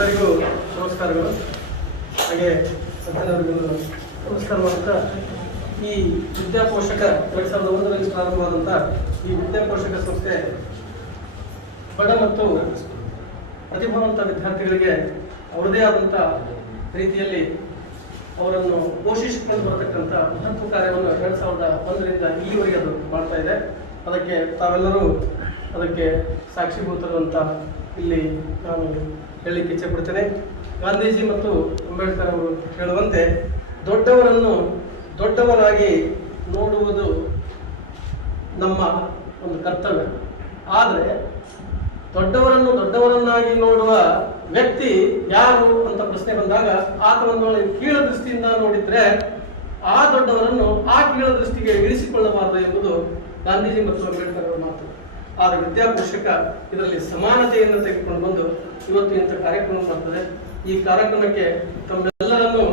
ಎಲ್ಲರಿಗೂ ನಮಸ್ಕಾರಗಳು. ಹಾಗೆ ನಮಸ್ಕಾರ ಮಾಡುತ್ತಾ ಈ ವಿದ್ಯಾಪೋಷಕ 2001ರಲ್ಲಿ ಪ್ರಾರಂಭವಾದಂಥ ಈ ವಿದ್ಯಾಪೋಷಕ ಸಂಸ್ಥೆ ಬಡ ಮತ್ತು ಪ್ರತಿಭಾವಂತ ವಿದ್ಯಾರ್ಥಿಗಳಿಗೆ ಅವರದೇ ಆದಂಥ ರೀತಿಯಲ್ಲಿ ಅವರನ್ನು ಪೋಷಿಸಿಕೊಂಡು ಬರತಕ್ಕಂಥ ಮಹತ್ವ ಕಾರ್ಯವನ್ನು 2001ರಿಂದ ಇಲ್ಲಿವರೆಗೆ ಅದು ಮಾಡ್ತಾ ಇದೆ. ಅದಕ್ಕೆ ತಾವೆಲ್ಲರೂ ಅದಕ್ಕೆ ಸಾಕ್ಷೀಭೂತರು ಅಂತ ಇಲ್ಲಿ ನಾನು ಹೇಳಲಿಕ್ಕೆ ಇಚ್ಛೆಪಡ್ತೇನೆ. ಗಾಂಧೀಜಿ ಮತ್ತು ಅಂಬೇಡ್ಕರ್ ಅವರು ಹೇಳುವಂತೆ ದೊಡ್ಡವರನ್ನು ದೊಡ್ಡವರಾಗಿ ನೋಡುವುದು ನಮ್ಮ ಒಂದು ಕರ್ತವ್ಯ. ಆದರೆ ದೊಡ್ಡವರನ್ನು ದೊಡ್ಡವರನ್ನಾಗಿ ನೋಡುವ ವ್ಯಕ್ತಿ ಯಾರು ಅಂತ ಪ್ರಶ್ನೆ ಬಂದಾಗ ಆತನನ್ನು ಕೀಳ ದೃಷ್ಟಿಯಿಂದ ನೋಡಿದ್ರೆ ಆ ದೊಡ್ಡವರನ್ನು ಆ ಕೀಳ ದೃಷ್ಟಿಗೆ ಇಳಿಸಿಕೊಳ್ಳಬಾರದು ಎಂಬುದು ಗಾಂಧೀಜಿ ಮತ್ತು ಅಂಬೇಡ್ಕರ್ ಅವರ ಮಾತು. ಆದರೆ ವಿದ್ಯಾಪೋಷಕ ಇದರಲ್ಲಿ ಸಮಾನತೆಯನ್ನು ತೆಗೆದುಕೊಂಡು ಬಂದು ಇವತ್ತು ಇಂಥ ಕಾರ್ಯಕ್ರಮ ಮಾಡ್ತದೆ. ಈ ಕಾರ್ಯಕ್ರಮಕ್ಕೆ ತಮ್ಮೆಲ್ಲರನ್ನು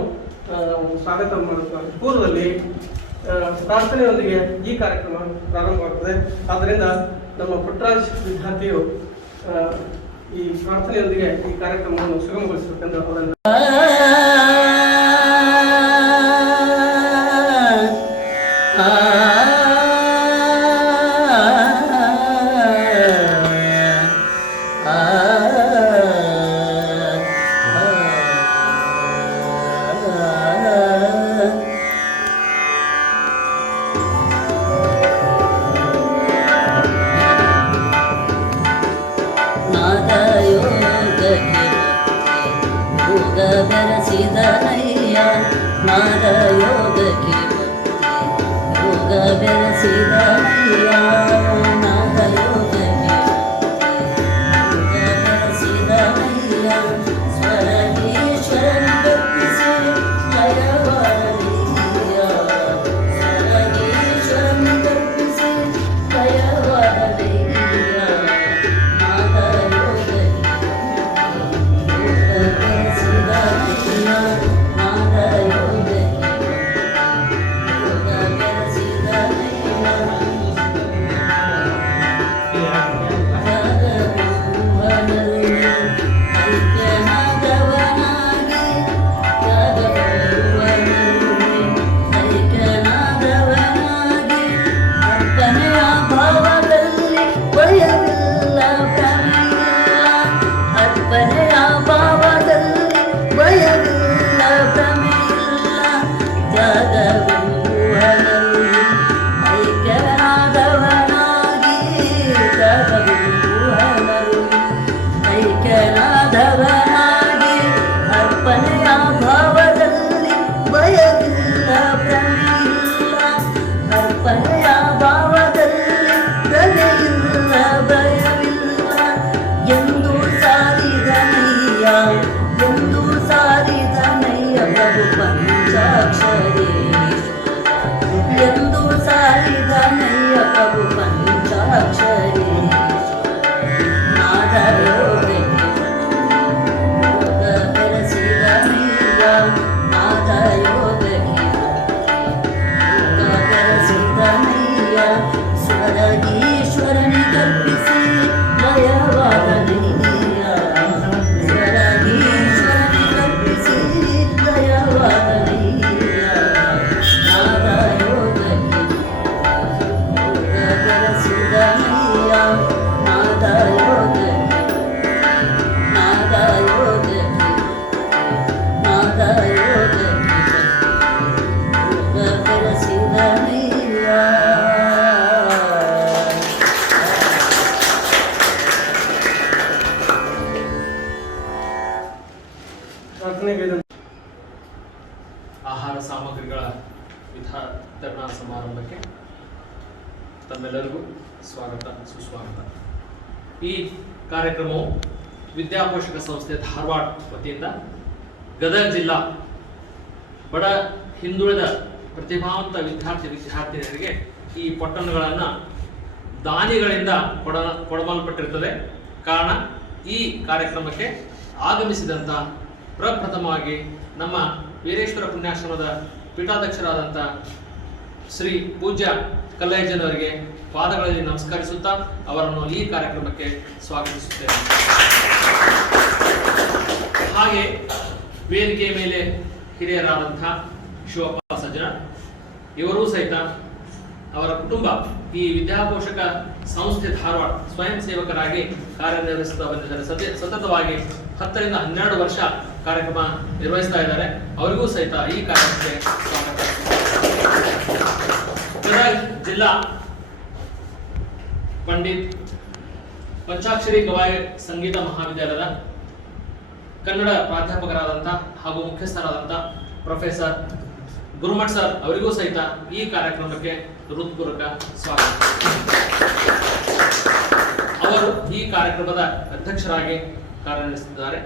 ಸ್ವಾಗತ ಮಾಡುವ ಪೂರ್ವದಲ್ಲಿ ಪ್ರಾರ್ಥನೆಯೊಂದಿಗೆ ಈ ಕಾರ್ಯಕ್ರಮ ಪ್ರಾರಂಭವಾಗ್ತದೆ. ಆದ್ದರಿಂದ ನಮ್ಮ ಪುಟ್ಟರಾಜ್ ವಿದ್ಯಾರ್ಥಿಯು ಈ ಪ್ರಾರ್ಥನೆಯೊಂದಿಗೆ ಈ ಕಾರ್ಯಕ್ರಮವನ್ನು ಸುಗಮಗೊಳಿಸಬೇಕೆಂದು ಅವರನ್ನು ಆಹಾರ ಸಾಮಗ್ರಿಗಳ ವಿತರಣಾ ಸಮಾರಂಭಕ್ಕೆ ತಮ್ಮೆಲ್ಲರಿಗೂ ಸ್ವಾಗತ ಸುಸ್ವಾಗತ. ಈ ಕಾರ್ಯಕ್ರಮವು ವಿದ್ಯಾಪೋಷಕ ಸಂಸ್ಥೆ ಧಾರವಾಡ ವತಿಯಿಂದ ಗದಗ ಜಿಲ್ಲಾ ಬಡ ಹಿಂದುಳಿದ ಪ್ರತಿಭಾವಂತ ವಿದ್ಯಾರ್ಥಿನಿಯರಿಗೆ ಈ ಪೊಟ್ಟಣಗಳನ್ನು ದಾನಿಗಳಿಂದ ಕೊಡಲ್ಪಟ್ಟಿರುತ್ತದೆ. ಕಾರಣ ಈ ಕಾರ್ಯಕ್ರಮಕ್ಕೆ ಆಗಮಿಸಿದಂಥ ಪ್ರಪ್ರಥಮವಾಗಿ ನಮ್ಮ ವೀರೇಶ್ವರ ಪುಣ್ಯಾಶ್ರಮದ ಪೀಠಾಧ್ಯಕ್ಷರಾದಂಥ ಶ್ರೀ ಪೂಜ್ಯ ಕಲ್ಲಯ್ಯನವರಿಗೆ ಪಾದಗಳಲ್ಲಿ ನಮಸ್ಕರಿಸುತ್ತಾ ಅವರನ್ನು ಈ ಕಾರ್ಯಕ್ರಮಕ್ಕೆ ಸ್ವಾಗತಿಸುತ್ತೇನೆ. ಹಾಗೆ ವೇದಿಕೆ ಮೇಲೆ ಹಿರಿಯರಾದಂತಹ ಶಿವಪ್ಪ ಸಜ್ಜನ ಇವರೂ ಸಹಿತ ಅವರ ಕುಟುಂಬ ಈ ವಿದ್ಯಾಪೋಷಕ ಸಂಸ್ಥೆ ಧಾರವಾಡ ಸ್ವಯಂ ಸೇವಕರಾಗಿ ಕಾರ್ಯನಿರ್ವಹಿಸುತ್ತಾ ಬಂದಿದ್ದಾರೆ. ಸತತವಾಗಿ 10 ರಿಂದ 12 ವರ್ಷ ಕಾರ್ಯಕ್ರಮ ನಿರ್ವಹಿಸ್ತಾ ಇದ್ದಾರೆ. ಅವರಿಗೂ ಸಹಿತ ಈ ಕಾರ್ಯಕ್ರಮಕ್ಕೆ ಸ್ವಾಗತ. ಗದಗ ಜಿಲ್ಲಾ ಪಂಡಿತ್ ಪಂಚಾಕ್ಷರಿ ಗವಾಯಿ ಸಂಗೀತ ಮಹಾವಿದ್ಯಾಲಯದ ಕನ್ನಡ ಪ್ರಾಧ್ಯಾಪಕರಾದಂತಹ ಹಾಗೂ ಮುಖ್ಯಸ್ಥರಾದಂತಹ ಪ್ರೊಫೆಸರ್ ಗುರುಮಠ್ ಸರ್ ಅವರಿಗೂ ಸಹಿತ ಈ ಕಾರ್ಯಕ್ರಮಕ್ಕೆ ಹೃತ್ಪೂರ್ವಕ ಸ್ವಾಗತ. ಅವರು ಈ ಕಾರ್ಯಕ್ರಮದ ಅಧ್ಯಕ್ಷರಾಗಿ ಕಾರ್ಯನಿರ್ವಹಿಸುತ್ತಿದ್ದಾರೆ.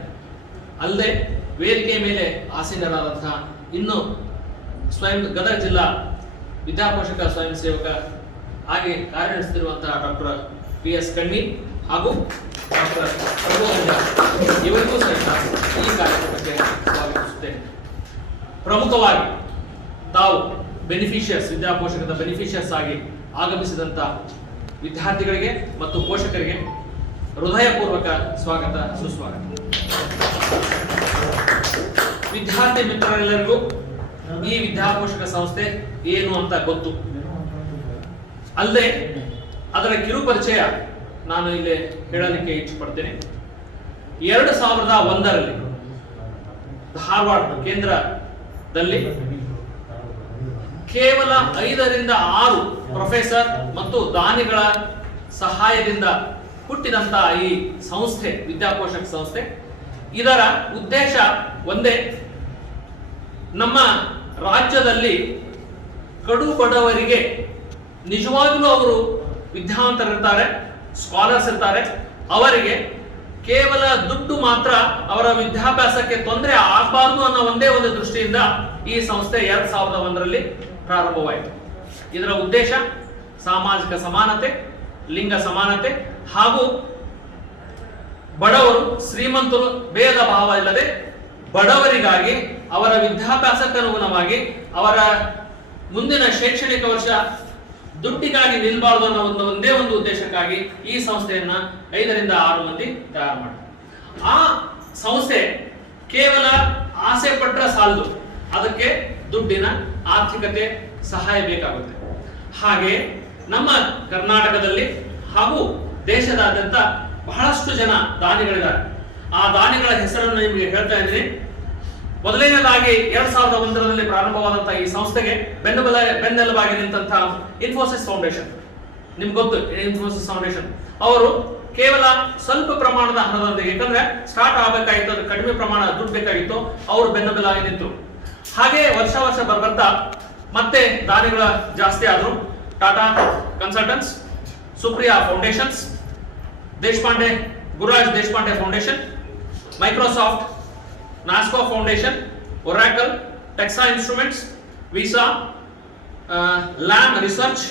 ಅಲ್ಲದೆ ವೇದಿಕೆ ಮೇಲೆ ಆಸೀನರಾದಂತಹ ಇನ್ನು ಗದಗ ಜಿಲ್ಲಾ ವಿದ್ಯಾಪೋಷಕ ಸ್ವಯಂ ಸೇವಕ ಆಗಿ ಕಾರ್ಯನಿರ್ವಹಿಸುತ್ತಿರುವಂತಹ ಡಾಕ್ಟರ್ PS ಕಣ್ಣಿ ಹಾಗೂ ಡಾಕ್ಟರ್ ಇವರಿಗೂ ಸಹಿತ ಈ ಕಾರ್ಯಕ್ರಮಕ್ಕೆ ಸ್ವಾಗತಿಸುತ್ತೇನೆ. ಪ್ರಮುಖವಾಗಿ ತಾವು ಬೆನಿಫಿಷಿಯರ್ಸ್ ವಿದ್ಯಾಪೋಷಕದ ಬೆನಿಫಿಷಿಯರ್ಸ್ ಆಗಿ ಆಗಮಿಸಿದಂತ ವಿದ್ಯಾರ್ಥಿಗಳಿಗೆ ಮತ್ತು ಪೋಷಕರಿಗೆ ಹೃದಯಪೂರ್ವಕ ಸ್ವಾಗತ ಸುಸ್ವಾಗತ. ವಿದ್ಯಾರ್ಥಿ ಮಿತ್ರರೆಲ್ಲರಿಗೂ ಈ ವಿದ್ಯಾಪೋಷಕ ಸಂಸ್ಥೆ ಏನು ಅಂತ ಗೊತ್ತು. ಅಲ್ಲದೆ ಅದರ ಕಿರು ಪರಿಚಯ ನಾನು ಇಲ್ಲಿ ಹೇಳಲಿಕ್ಕೆ ಇಚ್ಛಪಡ್ತೇನೆ. 2001ರಲ್ಲಿ ಧಾರವಾಡ ಕೇಂದ್ರದಲ್ಲಿ ಕೇವಲ 5 ರಿಂದ 6 ಪ್ರೊಫೆಸರ್ ಮತ್ತು ದಾನಿಗಳ ಸಹಾಯದಿಂದ ಹುಟ್ಟಿದಂತಹ ಈ ಸಂಸ್ಥೆ ವಿದ್ಯಾಪೋಷಕ ಸಂಸ್ಥೆ. ಇದರ ಉದ್ದೇಶ ಒಂದೇ, ನಮ್ಮ ರಾಜ್ಯದಲ್ಲಿ ಕಡು ಬಡವರಿಗೆ ನಿಜವಾಗ್ಲೂ ಅವರು ವಿದ್ಯಾವಂತರಿರ್ತಾರೆ, ಸ್ಕಾಲರ್ಸ್ ಇರ್ತಾರೆ, ಅವರಿಗೆ ಕೇವಲ ದುಡ್ಡು ಮಾತ್ರ ಅವರ ವಿದ್ಯಾಭ್ಯಾಸಕ್ಕೆ ತೊಂದರೆ ಆಗಬಾರದು ಅನ್ನೋ ಒಂದೇ ಒಂದು ದೃಷ್ಟಿಯಿಂದ ಈ ಸಂಸ್ಥೆ 2001ರಲ್ಲಿ ಪ್ರಾರಂಭವಾಯಿತು. ಇದರ ಉದ್ದೇಶ ಸಾಮಾಜಿಕ ಸಮಾನತೆ, ಲಿಂಗ ಸಮಾನತೆ ಹಾಗೂ ಬಡವರು ಶ್ರೀಮಂತರು ಭೇದ ಭಾವ ಇಲ್ಲದೆ ಬಡವರಿಗಾಗಿ ಅವರ ವಿದ್ಯಾಭ್ಯಾಸಕ್ಕೆ ಅನುಗುಣವಾಗಿ ಅವರ ಮುಂದಿನ ಶೈಕ್ಷಣಿಕ ವರ್ಷ ದುಡ್ಡಿಗಾಗಿ ನಿಲ್ಬಾರ್ದು ಅನ್ನೋ ಒಂದೇ ಒಂದು ಉದ್ದೇಶಕ್ಕಾಗಿ ಈ ಸಂಸ್ಥೆಯನ್ನ 5 ರಿಂದ 6 ಮಂದಿ ತಯಾರು ಮಾಡಿ. ಆ ಸಂಸ್ಥೆ ಕೇವಲ ಆಸೆ ಪಟ್ರೆ ಸಾಲದು, ಅದಕ್ಕೆ ದುಡ್ಡಿನ ಆರ್ಥಿಕತೆ ಸಹಾಯ ಬೇಕಾಗುತ್ತೆ. ಹಾಗೆ ನಮ್ಮ ಕರ್ನಾಟಕದಲ್ಲಿ ಹಾಗೂ ದೇಶದಾದ್ಯಂತ ಬಹಳಷ್ಟು ಜನ ದಾನಿಗಳಿದ್ದಾರೆ. ಆ ದಾನಿಗಳ ಹೆಸರನ್ನು ನಿಮಗೆ ಹೇಳ್ತಾ ಇದ್ದೀನಿ. ಮೊದಲನೇದಾಗಿ 2001ರಲ್ಲಿ ಪ್ರಾರಂಭವಾದಂತಹ ಈ ಸಂಸ್ಥೆಗೆ ಬೆನ್ನೆಲುಬಾಗಿ ನಿಂತಹ ಇನ್ಫೋಸಿಸ್ ಫೌಂಡೇಶನ್. ನಿಮ್ಗೆ ಗೊತ್ತು ಇನ್ಫೋಸಿಸ್ ಫೌಂಡೇಶನ್. ಅವರು ಕೇವಲ ಸ್ವಲ್ಪ ಪ್ರಮಾಣದ ಹಣದೊಂದಿಗೆ, ಯಾಕಂದ್ರೆ ಸ್ಟಾರ್ಟ್ ಆಗಬೇಕಾಗಿತ್ತು, ಅದು ಕಡಿಮೆ ಪ್ರಮಾಣ ದುಡ್ಡು ಬೇಕಾಗಿತ್ತು, ಅವರು ಬೆನ್ನೆಲುಬಾಗಿ ನಿಂತರು. ಹಾಗೆ ವರ್ಷ ಬರ್ತಾ ಮತ್ತೆ ದಾನಿಗಳ ಜಾಸ್ತಿ ಆದ್ರು. Tata consultancy, Supriya foundations, Gururaj Deshpande foundation, Microsoft, NASSCOM foundation, Oracle, Texas instruments, Visa, Lam Research,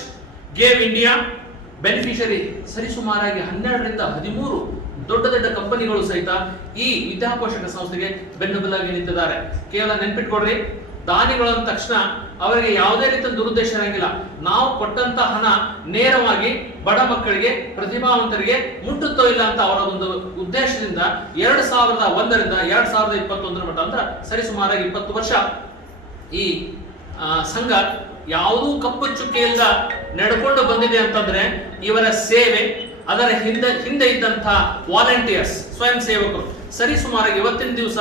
Give India, beneficiary ಸರಿಸುಮಾರಾಗಿ 12 ರಿಂದ 13 ದೊಡ್ಡ ಕಂಪನಿಗಳು ಸಹಿತ ಈ ವಿದ್ಯಾಪೋಷಕ ಸಂಸ್ಥೆಗೆ ಬೆನ್ನೆಲುಬಾಗಿ ನಿಂತಿದ್ದಾರೆ. ಕೇವಲ ನೆನ್ಪಿಟ್ಕೊಡ್ರಿ, ದಾನಿಗಳು ಅಂದ ತಕ್ಷಣ ಅವರಿಗೆ ಯಾವುದೇ ರೀತಿಯ ದುರುದ್ದೇಶ ಇರಂಗಿಲ್ಲ. ನಾವು ಕೊಟ್ಟಂತ ಹಣ ನೇರವಾಗಿ ಬಡ ಮಕ್ಕಳಿಗೆ, ಪ್ರತಿಭಾವಂತರಿಗೆ ಮುಟ್ಟುತ್ತೋ ಇಲ್ಲ ಅಂತ ಅವರ ಒಂದು ಉದ್ದೇಶದಿಂದ 2001ರಿಂದ 2021 ಮಟ್ಟ ಅಂದ್ರೆ ಸರಿಸುಮಾರಾಗಿ 20 ವರ್ಷ ಈ ಸಂಘ ಯಾವುದೂ ಕಪ್ಪು ಚುಕ್ಕೆಯಿಂದ ನಡೆಕೊಂಡು ಬಂದಿದೆ ಅಂತಂದ್ರೆ ಇವರ ಸೇವೆ, ಅದರ ಹಿಂದೆ ಇದ್ದಂತಹ ವಾಲಂಟಿಯರ್ಸ್ ಸ್ವಯಂ ಸೇವಕರು ಸರಿಸುಮಾರಾಗಿ ಇವತ್ತಿನ ದಿವಸ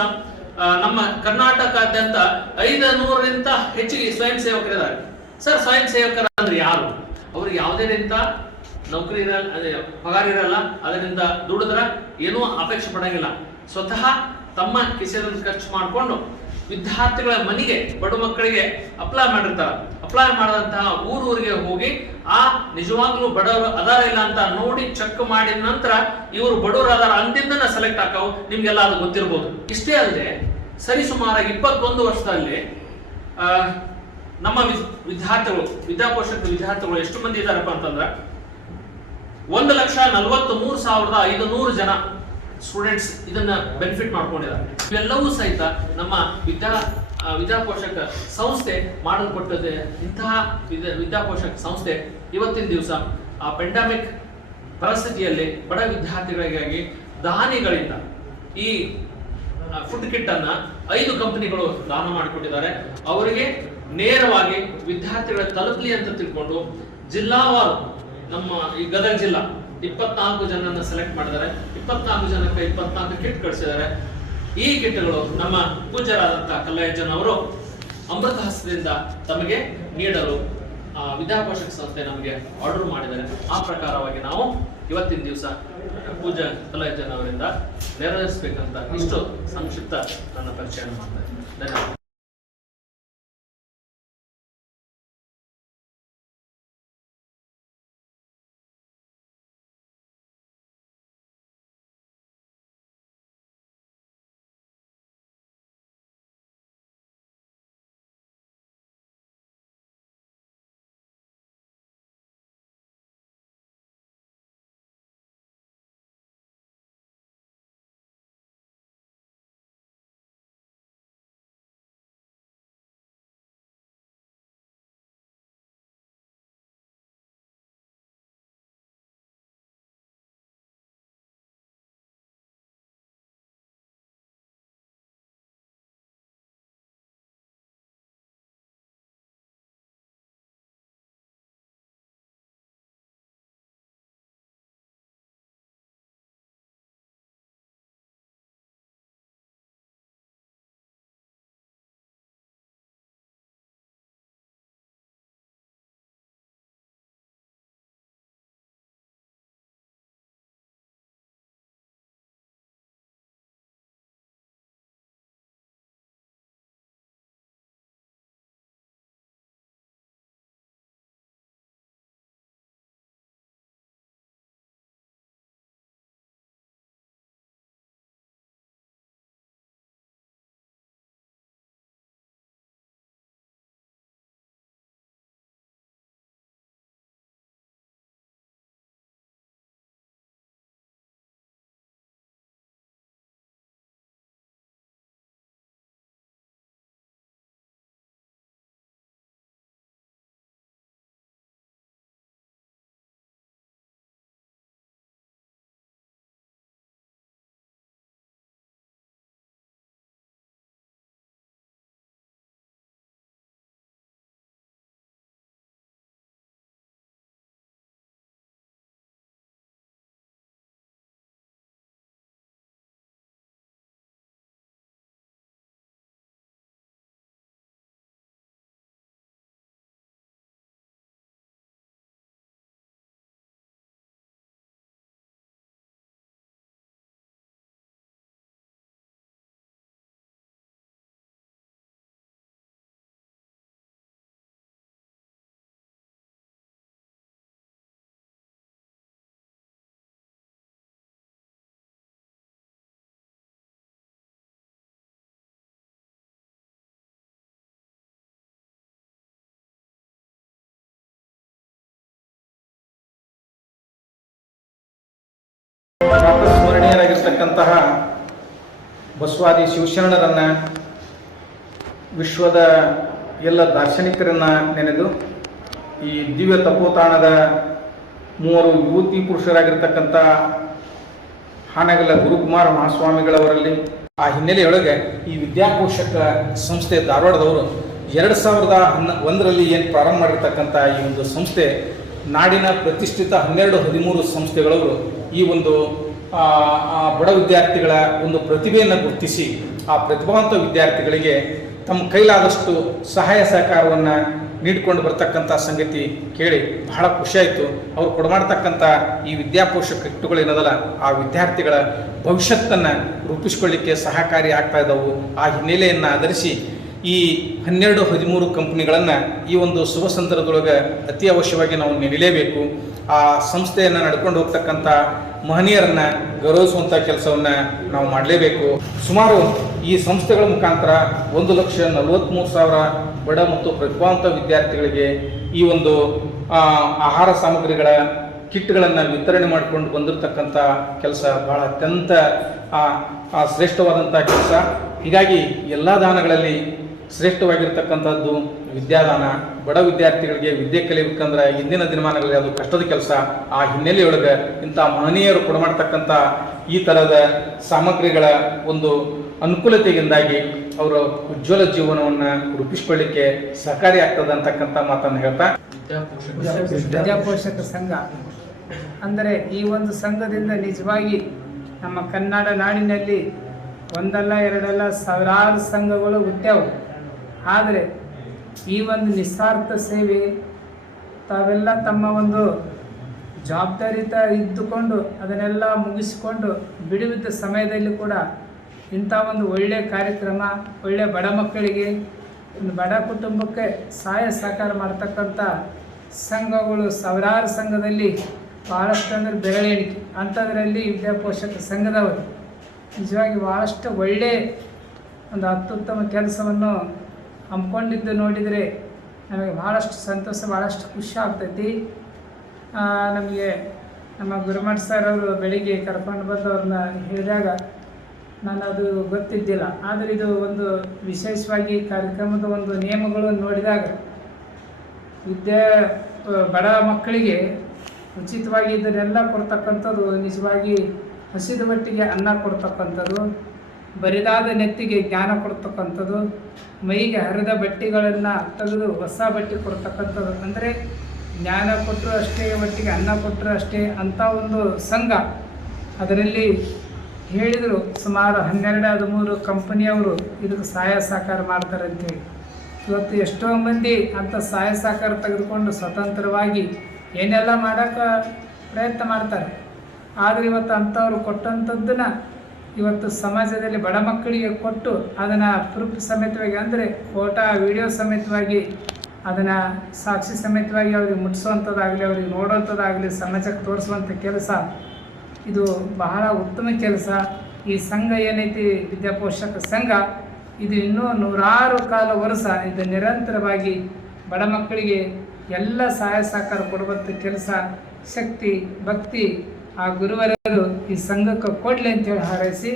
ನಮ್ಮ ಕರ್ನಾಟಕದಾದ್ಯಂತ 500ರಿಂದ ಹೆಚ್ಚಿಗೆ ಸ್ವಯಂ ಸೇವಕರಿದ್ದಾರೆ. ಸರ್, ಸ್ವಯಂ ಸೇವಕರ ಅಂದ್ರೆ ಯಾರು? ಅವ್ರಿಗೆ ಯಾವುದೇ ರೀತಿಯ ನೌಕರಿ ಇರಲ್ಲ, ಪಗಾರ ಇರಲ್ಲ, ಅದರಿಂದ ದುಡಿದ್ರ ಏನೂ ಅಪೇಕ್ಷೆ ಪಡಂಗಿಲ್ಲ. ಸ್ವತಃ ತಮ್ಮ ಕಿಸೆಯನ್ನು ಖರ್ಚು ಮಾಡಿಕೊಂಡು ವಿದ್ಯಾರ್ಥಿಗಳ ಮನೆಗೆ, ಬಡ ಮಕ್ಕಳಿಗೆ ಅಪ್ಲೈ ಮಾಡಿರ್ತಾರೆ. ಅಪ್ಲೈ ಮಾಡಿದಂತಹ ಊರಿಗೆ ಹೋಗಿ ಆ ನಿಜವಾಗ್ಲೂ ಬಡವರು ಅದಾರ ಇಲ್ಲ ಅಂತ ನೋಡಿ ಚೆಕ್ ಮಾಡಿದ ನಂತರ ಇವರು ಬಡವರು ಅದಾರ ಅಂದಿದ್ದನ್ನ ಸೆಲೆಕ್ಟ್ ಹಾಕವು. ನಿಮ್ಗೆಲ್ಲ ಅದು ಗೊತ್ತಿರ್ಬೋದು. ಇಷ್ಟೇ ಅಲ್ಲದೆ ಸರಿಸುಮಾರಾಗಿ 21 ವರ್ಷದಲ್ಲಿ ನಮ್ಮ ವಿದ್ಯಾಪೋಷಕ ವಿದ್ಯಾರ್ಥಿಗಳು ಎಷ್ಟು ಮಂದಿ ಇದ್ದಾರಪ್ಪ ಅಂತಂದ್ರೆ 1,43,500 ಜನ ಸ್ಟೂಡೆಂಟ್ಸ್ ಇದನ್ನ ಬೆನಿಫಿಟ್ ಮಾಡ್ಕೊಂಡಿದ್ದಾರೆ. ಇವೆಲ್ಲವೂ ಸಹಿತ ನಮ್ಮ ವಿದ್ಯಾಪೋಷಕ ಸಂಸ್ಥೆ ಮಾಡಲ್ಪಟ್ಟದೆ. ಇಂತಹ ವಿದ್ಯಾಪೋಷಕ ಸಂಸ್ಥೆ ಇವತ್ತಿನ ದಿವಸ ಆ ಪೆಂಡಮಿಕ್ ಪರಿಸ್ಥಿತಿಯಲ್ಲಿ ಬಡ ವಿದ್ಯಾರ್ಥಿಗಳಿಗಾಗಿ ದಾನಿಗಳಿಂದ ಈ ಫುಡ್ ಕಿಟ್ ಅನ್ನ 5 ಕಂಪನಿಗಳು ದಾನ ಮಾಡಿಕೊಟ್ಟಿದ್ದಾರೆ. ಅವರಿಗೆ ನೇರವಾಗಿ ವಿದ್ಯಾರ್ಥಿಗಳ ತಲುಪಲಿ ಅಂತ ತಿಳ್ಕೊಂಡು ಜಿಲ್ಲಾವಾರು ನಮ್ಮ ಈ ಗದಗ ಜಿಲ್ಲಾ 24 ಜನರನ್ನ ಸೆಲೆಕ್ಟ್ ಮಾಡಿದ್ದಾರೆ. 24 ಜನಕ್ಕೆ 24 ಕಿಟ್ ಕಳಿಸಿದ್ದಾರೆ. ಈ ಕಿಟ್ಗಳು ನಮ್ಮ ಪೂಜ್ಯರಾದಂತಹ ಕಲ್ಲಯ್ಯಜ್ಜನವರು ಅಮೃತ ಹಸ್ತದಿಂದ ತಮಗೆ ನೀಡಲು ವಿದ್ಯಾಪೋಷಕ ಸಂಸ್ಥೆ ನಮಗೆ ಆರ್ಡರ್ ಮಾಡಿದ್ದಾರೆ. ಆ ಪ್ರಕಾರವಾಗಿ ನಾವು ಇವತ್ತಿನ ದಿವಸ ಪೂಜ್ಯ ಕಲ್ಲಯ್ಯಜ್ಜನವರಿಂದ ನೆರವೇರಿಸಬೇಕಂತ ಇಷ್ಟು ಸಂಕ್ಷಿಪ್ತ ನನ್ನ ಪರಿಚಯ ಮಾಡ್ತಾ ಇದ್ದೀನಿ. ಧನ್ಯವಾದ. ಸ್ಮರಣೀಯರಾಗಿರ್ತಕ್ಕಂತಹ ಬಸವಾದಿ ಶಿವಶರಣರನ್ನು, ವಿಶ್ವದ ಎಲ್ಲ ದಾರ್ಶನಿಕರನ್ನು ನೆನೆದು ಈ ದಿವ್ಯ ತಪೋತಾಣದ 3 ಯುವತಿ ಪುರುಷರಾಗಿರ್ತಕ್ಕಂಥ ಹಾನಗಲ್ಲ ಗುರುಕುಮಾರ ಮಹಾಸ್ವಾಮಿಗಳವರಲ್ಲಿ ಆ ಹಿನ್ನೆಲೆಯೊಳಗೆ ಈ ವಿದ್ಯಾಪೋಷಕ ಸಂಸ್ಥೆ ಧಾರವಾಡದವರು 2001ರಲ್ಲಿ ಏನು ಪ್ರಾರಂಭ ಮಾಡಿರ್ತಕ್ಕಂಥ ಈ ಒಂದು ಸಂಸ್ಥೆ ನಾಡಿನ ಪ್ರತಿಷ್ಠಿತ 12-13 ಸಂಸ್ಥೆಗಳವರು ಈ ಒಂದು ಬಡ ವಿದ್ಯಾರ್ಥಿಗಳ ಒಂದು ಪ್ರತಿಭೆಯನ್ನು ಗುರುತಿಸಿ ಆ ಪ್ರತಿಭಾವಂತ ವಿದ್ಯಾರ್ಥಿಗಳಿಗೆ ತಮ್ಮ ಕೈಲಾದಷ್ಟು ಸಹಾಯ ಸಹಕಾರವನ್ನು ನೀಡಿಕೊಂಡು ಬರ್ತಕ್ಕಂಥ ಸಂಗತಿ ಕೇಳಿ ಬಹಳ ಖುಷಿಯಾಯಿತು. ಅವರು ಕೊಡಮಾಡ್ತಕ್ಕಂಥ ಈ ವಿದ್ಯಾಪೋಷಕ ಕಿಟ್ಟುಗಳೇನದಲ್ಲ ಆ ವಿದ್ಯಾರ್ಥಿಗಳ ಭವಿಷ್ಯತ್ತನ್ನು ರೂಪಿಸ್ಕೊಳ್ಳಿಕ್ಕೆ ಸಹಕಾರಿ ಆಗ್ತಾ ಇದ್ದವು. ಆ ಹಿನ್ನೆಲೆಯನ್ನು ಆಧರಿಸಿ ಈ 12-13 ಕಂಪ್ನಿಗಳನ್ನು ಈ ಒಂದು ಶುಭ ಸಂದರ್ಭದೊಳಗೆ ಅತಿ ಅವಶ್ಯವಾಗಿ ನಾವು ನೆನೆಯಲೇಬೇಕು. ಆ ಸಂಸ್ಥೆಯನ್ನು ನಡ್ಕೊಂಡು ಹೋಗ್ತಕ್ಕಂಥ ಮಹನೀಯರನ್ನು ಗೌರವಿಸುವಂಥ ಕೆಲಸವನ್ನು ನಾವು ಮಾಡಲೇಬೇಕು. ಸುಮಾರು ಈ ಸಂಸ್ಥೆಗಳ ಮುಖಾಂತರ 1,43,000 ಬಡ ಮತ್ತು ಪ್ರತಿಭಾವಂತ ವಿದ್ಯಾರ್ಥಿಗಳಿಗೆ ಈ ಒಂದು ಆಹಾರ ಸಾಮಗ್ರಿಗಳ ಕಿಟ್ಗಳನ್ನು ವಿತರಣೆ ಮಾಡಿಕೊಂಡು ಬಂದಿರತಕ್ಕಂಥ ಕೆಲಸ ಬಹಳ ಅತ್ಯಂತ ಶ್ರೇಷ್ಠವಾದಂಥ ಕೆಲಸ. ಹೀಗಾಗಿ ಎಲ್ಲ ದಾನಗಳಲ್ಲಿ ಶ್ರೇಷ್ಠವಾಗಿರ್ತಕ್ಕಂಥದ್ದು ವಿದ್ಯಾದಾನ. ಬಡ ವಿದ್ಯಾರ್ಥಿಗಳಿಗೆ ವಿದ್ಯೆ ಕಲಿಬೇಕಂದ್ರೆ ಇಂದಿನ ದಿನಮಾನಗಳಲ್ಲಿ ಅದು ಕಷ್ಟದ ಕೆಲಸ. ಆ ಹಿನ್ನೆಲೆಯೊಳಗೆ ಇಂಥ ಮಹನೀಯರು ಕೊಡಮಾಡ್ತಕ್ಕಂಥ ಈ ಥರದ ಸಾಮಗ್ರಿಗಳ ಒಂದು ಅನುಕೂಲತೆಯಿಂದಾಗಿ ಅವರ ಉಜ್ವಲ ಜೀವನವನ್ನು ರೂಪಿಸಿಕೊಳ್ಳಿಕ್ಕೆ ಸಹಕಾರಿ ಆಗ್ತದೆ ಅಂತಕ್ಕಂಥ ಮಾತನ್ನು ಹೇಳ್ತಾ ವಿದ್ಯಾಪೋಷಕ ಸಂಘ ಅಂದರೆ ಈ ಒಂದು ಸಂಘದಿಂದ ನಿಜವಾಗಿ ನಮ್ಮ ಕನ್ನಡ ನಾಡಿನಲ್ಲಿ ಒಂದಲ್ಲ ಎರಡಲ್ಲ ಸಾವಿರಾರು ಸಂಘಗಳು ಹುಟ್ಟ್ಯಾವು. ಆದರೆ ಈ ಒಂದು ನಿಸ್ವಾರ್ಥ ಸೇವೆ ತಾವೆಲ್ಲ ತಮ್ಮ ಒಂದು ಜವಾಬ್ದಾರಿತ ಇದ್ದುಕೊಂಡು ಅದನ್ನೆಲ್ಲ ಮುಗಿಸಿಕೊಂಡು ಬಿಡುವಿದ್ದ ಸಮಯದಲ್ಲಿ ಕೂಡ ಇಂಥ ಒಂದು ಒಳ್ಳೆಯ ಕಾರ್ಯಕ್ರಮ, ಒಳ್ಳೆಯ ಬಡ ಮಕ್ಕಳಿಗೆ, ಒಂದು ಬಡ ಕುಟುಂಬಕ್ಕೆ ಸಹಾಯ ಸಹಕಾರ ಮಾಡ್ತಕ್ಕಂಥ ಸಂಘಗಳು ಸಾವಿರಾರು ಸಂಘದಲ್ಲಿ ಭಾಳಷ್ಟು ಅಂದರೆ ಬೆರಳೆಣಿಕೆ ಅಂಥದ್ರಲ್ಲಿ ವಿದ್ಯಾಪೋಷಕ ಸಂಘದವರು ನಿಜವಾಗಿ ಭಾಳಷ್ಟು ಒಳ್ಳೆಯ ಒಂದು ಅತ್ಯುತ್ತಮ ಕೆಲಸವನ್ನು ಹಮ್ಮಿಕೊಂಡಿದ್ದು ನೋಡಿದರೆ ನಮಗೆ ಭಾಳಷ್ಟು ಸಂತೋಷ, ಭಾಳಷ್ಟು ಖುಷಿ ಆಗ್ತೈತಿ. ನಮಗೆ ನಮ್ಮ ಗುರುಮಠ್ ಸರ್ ಅವರು ಬೆಳಿಗ್ಗೆ ಕರ್ಕೊಂಡು ಬಂದು ಅವ್ರನ್ನ ಹೇಳಿದಾಗ ನಾನು ಅದು ಗೊತ್ತಿದ್ದಿಲ್ಲ. ಆದರೆ ಇದು ಒಂದು ವಿಶೇಷವಾಗಿ ಕಾರ್ಯಕ್ರಮದ ಒಂದು ನಿಯಮಗಳು ನೋಡಿದಾಗ ಬಡ ಮಕ್ಕಳಿಗೆ ಉಚಿತವಾಗಿ ಇದನ್ನೆಲ್ಲ ಕೊಡ್ತಕ್ಕಂಥದ್ದು, ನಿಜವಾಗಿ ಹಸಿದ ಹೊಟ್ಟಿಗೆ ಅನ್ನ ಕೊಡ್ತಕ್ಕಂಥದ್ದು, ಬರಿದಾದ ನೆತ್ತಿಗೆ ಜ್ಞಾನ ಕೊಡ್ತಕ್ಕಂಥದ್ದು, ಮೈಗೆ ಹರಿದ ಬಟ್ಟೆಗಳನ್ನು ತೆಗೆದು ಹೊಸ ಬಟ್ಟೆ ಕೊಡ್ತಕ್ಕಂಥದ್ದು. ಅಂದರೆ ಜ್ಞಾನ ಕೊಟ್ಟರು ಅಷ್ಟೇ, ಒಟ್ಟಿಗೆ ಅನ್ನ ಕೊಟ್ಟರು ಅಷ್ಟೇ ಅಂಥ ಒಂದು ಸಂಘ. ಅದರಲ್ಲಿ ಹೇಳಿದರು ಸುಮಾರು 12-13 ಕಂಪನಿಯವರು ಇದಕ್ಕೆ ಸಹಾಯ ಸಹಕಾರ ಮಾಡ್ತಾರೆ ಅಂತೇಳಿ. ಇವತ್ತು ಎಷ್ಟೋ ಮಂದಿ ಅಂಥ ಸಹಾಯ ಸಹಕಾರ ತೆಗೆದುಕೊಂಡು ಸ್ವತಂತ್ರವಾಗಿ ಏನೆಲ್ಲ ಮಾಡೋಕ್ಕೆ ಪ್ರಯತ್ನ ಮಾಡ್ತಾರೆ. ಆದರೆ ಇವತ್ತು ಅಂಥವ್ರು ಕೊಟ್ಟಂಥದ್ದನ್ನು ಇವತ್ತು ಸಮಾಜದಲ್ಲಿ ಬಡ ಮಕ್ಕಳಿಗೆ ಕೊಟ್ಟು ಅದನ್ನು ಪ್ರೂಫ್ ಸಮೇತವಾಗಿ, ಅಂದರೆ ಫೋಟೋ ವಿಡಿಯೋ ಸಮೇತವಾಗಿ ಅದನ್ನು ಸಾಕ್ಷಿ ಸಮೇತವಾಗಿ ಅವ್ರಿಗೆ ಮುಟ್ಟಿಸುವಂಥದ್ದಾಗಲಿ, ಅವ್ರಿಗೆ ನೋಡುವಂಥದ್ದಾಗಲಿ, ಸಮಾಜಕ್ಕೆ ತೋರಿಸುವಂಥ ಕೆಲಸ ಇದು ಬಹಳ ಉತ್ತಮ ಕೆಲಸ. ಈ ಸಂಘ ಏನೈತಿ ವಿದ್ಯಾಪೋಷಕ ಸಂಘ, ಇದು ಇನ್ನೂ 100 ವರ್ಷ ಇದು ನಿರಂತರವಾಗಿ ಬಡ ಮಕ್ಕಳಿಗೆ ಎಲ್ಲ ಸಹಾಯ ಸಹಕಾರ ಕೊಡುವಂಥ ಕೆಲಸ, ಶಕ್ತಿ, ಭಕ್ತಿ ಆ ಗುರುವರರು ಈ ಸಂಘಕ್ಕೆ ಕೊಡಲಿ ಅಂತೇಳಿ ಹಾರೈಸಿ